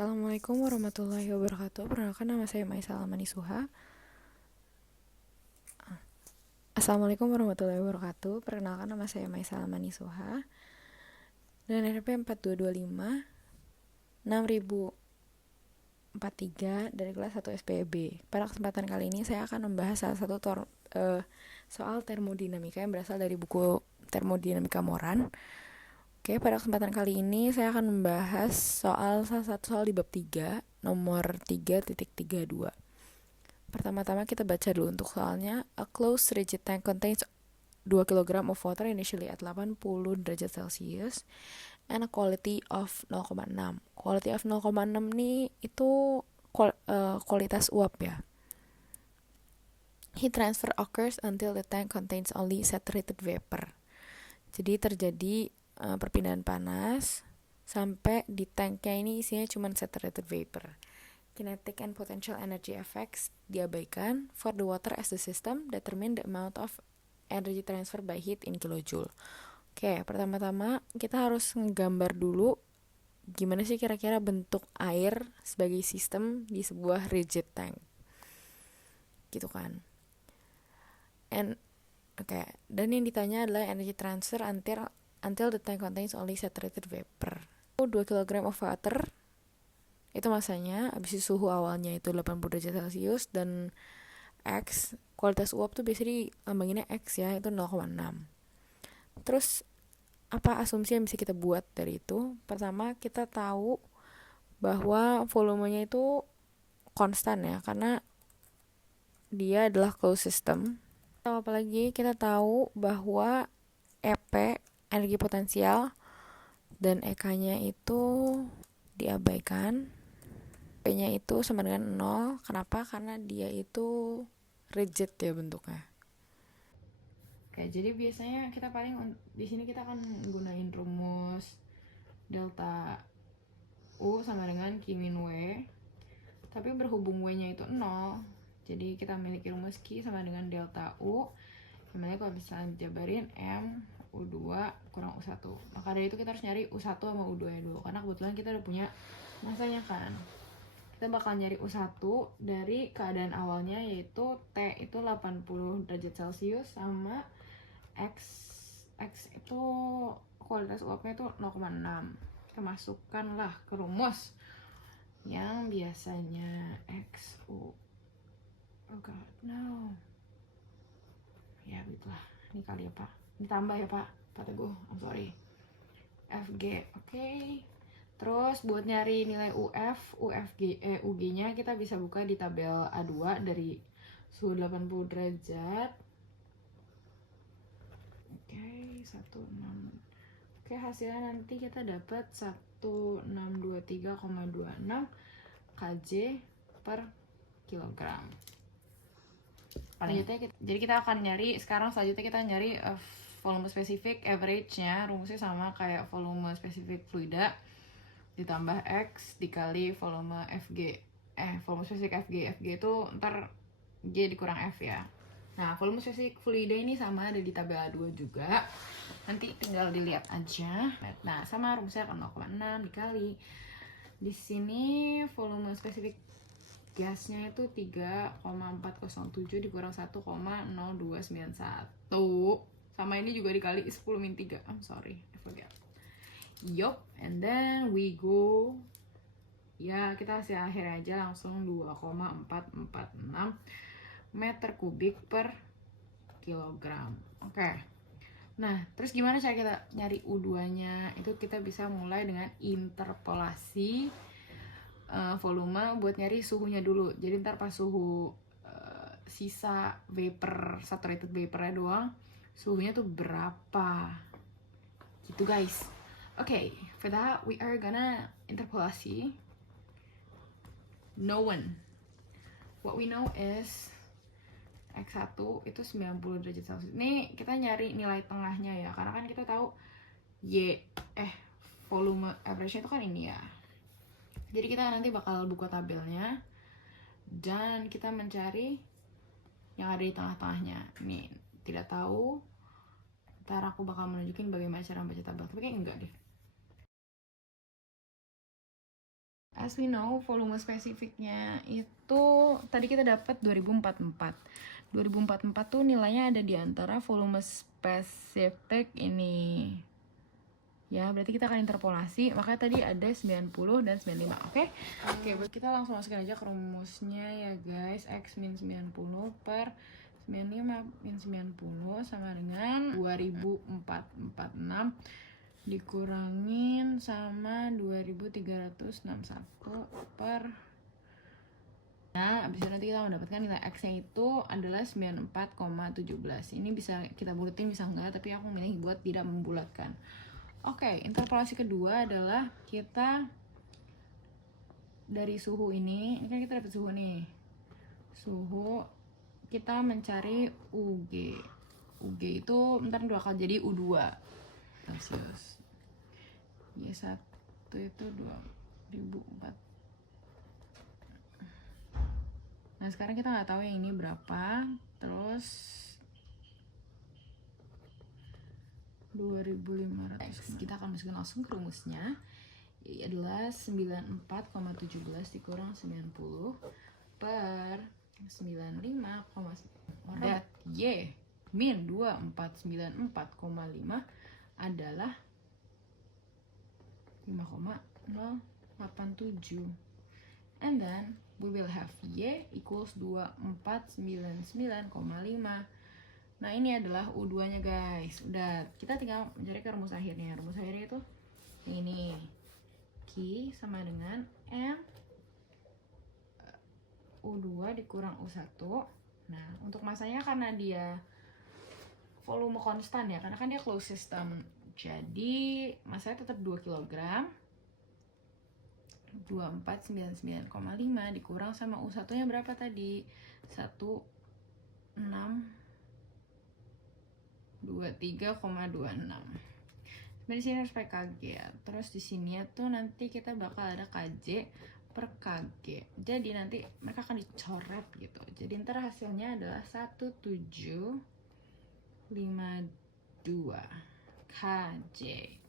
Assalamualaikum warahmatullahi wabarakatuh. Perkenalkan, nama saya Maisa Almanisuha. Assalamualaikum warahmatullahi wabarakatuh. Perkenalkan, nama saya Maisa Almanisuha. Dan NRP 4225 6043 dari kelas 1 SPB. Pada kesempatan kali ini saya akan membahas salah satu soal termodinamika yang berasal dari buku Termodinamika Moran. Oke, pada kesempatan kali ini saya akan membahas salah satu soal di bab 3, nomor 3.32. Pertama-tama kita baca dulu untuk soalnya. A closed rigid tank contains 2 kg of water initially at 80 derajat Celcius and a quality of 0,6. Quality of 0,6 nih itu kualitas uap ya. Heat transfer occurs until the tank contains only saturated vapor. Jadi terjadi perpindahan panas sampai di tanknya ini isinya cuma saturated vapor. Kinetic and potential energy effects diabaikan. For the water as the system, determine the amount of energy transfer by heat in kilojoule. Oke, pertama-tama kita harus nggambar dulu gimana sih kira-kira bentuk air sebagai sistem di sebuah rigid tank. Gitu kan. Dan yang ditanya adalah energy transfer until the tank contains only saturated vapor. 2 kg of water itu masanya, habis itu suhu awalnya itu 80 derajat Celcius, dan X, kualitas uap tuh biasanya dilambanginnya X ya, itu 0,6. Terus apa asumsi yang bisa kita buat dari itu? Pertama, kita tahu bahwa volumenya itu konstan ya, karena dia adalah closed system. Apalagi kita tahu bahwa EP, energi potensial, dan EK-nya itu diabaikan. P-nya itu sama dengan 0. Kenapa? Karena dia itu rigid ya bentuknya. Oke, jadi biasanya kita di sini kita akan gunain rumus delta U sama dengan Q min W. Tapi berhubung W-nya itu 0, jadi kita memiliki rumus Q sama dengan delta U. Namanya kalau bisa jabarin M U2 kurang U1. Maka dari itu kita harus nyari U1 sama U2 dulu, karena kebetulan kita udah punya masanya kan. Kita bakal nyari U1 dari keadaan awalnya, yaitu T itu 80 derajat Celcius sama X itu kualitas uapnya itu 0,6. Kita masukkanlah ke rumus yang biasanya XU. Oh god, no. Ya begitulah. Ini kali ya Pak. Ini tambah ya Pak. Pak Teguh, I'm sorry. FG, oke. Terus buat nyari nilai UG-nya kita bisa buka di tabel A2 dari suhu 80 derajat. Oke, 16. Oke, hasilnya nanti kita dapat 1623,26 kJ per kilogram. Jadi kita akan nyari selanjutnya kita nyari volume spesifik average-nya. Rumusnya sama kayak volume spesifik fluida ditambah X dikali volume FG. Volume spesifik FG itu ntar G dikurang F ya. Nah, volume spesifik fluida ini sama ada di tabel A2 juga. Nanti tinggal dilihat aja. Nah, sama rumusnya kan 0,6 dikali. Di sini volume spesifik gasnya itu 3,407 dikurang 1,0291. Sama ini juga dikali 10 min 3. I'm sorry, I forgot. Yup, and then we go. Ya, kita hasil akhirnya aja langsung 2,446 meter kubik per kilogram. Oke. Nah, terus gimana cara kita nyari U2-nya? Itu kita bisa mulai dengan interpolasi volume buat nyari suhunya dulu. Jadi ntar pas suhu sisa saturated vapornya doang, suhunya tuh berapa gitu guys. Okay, for that we are gonna interpolasi. What we know is X1 itu 90 derajat Celcius. Ini kita nyari nilai tengahnya ya, karena kan kita tahu volume average-nya itu kan ini ya. Jadi kita nanti bakal buka tabelnya dan kita mencari yang ada di tengah-tengahnya. Ini tidak tahu. Ntar aku bakal menunjukin bagaimana cara membaca tabel, tapi kayak enggak deh. as we know, volume spesifiknya itu tadi kita dapat 2044. 2044 tuh nilainya ada di antara volume spesifik ini. Ya, berarti kita akan interpolasi. Makanya tadi ada 90 dan 95, oke? Oke, kita langsung masukin aja ke rumusnya ya guys. X min 90 per 95 min 90 sama dengan 2446 dikurangin sama 2361 per. Nah, abis itu nanti kita mendapatkan nilai X-nya itu adalah 94,17. Ini bisa kita bulatin, bisa enggak, tapi aku milih buat tidak membulatkan. Oke, interpolasi kedua adalah kita dari suhu ini kan kita dapat suhu nih. Suhu, kita mencari UG. UG itu bentar 2 kali jadi U2 Celsius. Y1 itu 2004. Nah, sekarang kita nggak tahu yang ini berapa. Terus 2500. Kita akan masukin langsung ke rumusnya. Ini adalah 94,17 dikurang 90 per 95, dat Y min 2494,5 adalah 5,087. And then we will have Y equals 2499,5. Nah, ini adalah U2 nya guys. Udah, kita tinggal mencari ke rumus akhirnya. Rumus akhirnya itu ini, Q sama dengan M U2 dikurang U1. Nah, untuk masanya karena dia volume konstan ya, karena kan dia closed system, jadi masanya tetap 2 kg. 2499,5 dikurang sama U1 nya berapa tadi? 1623,26. Di sini harus pakai KG ya. Terus di sini tuh nanti kita bakal ada KJ per KG. Jadi nanti mereka akan dicoret gitu. Jadi ntar hasilnya adalah 1752 KJ.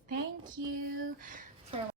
Thank you.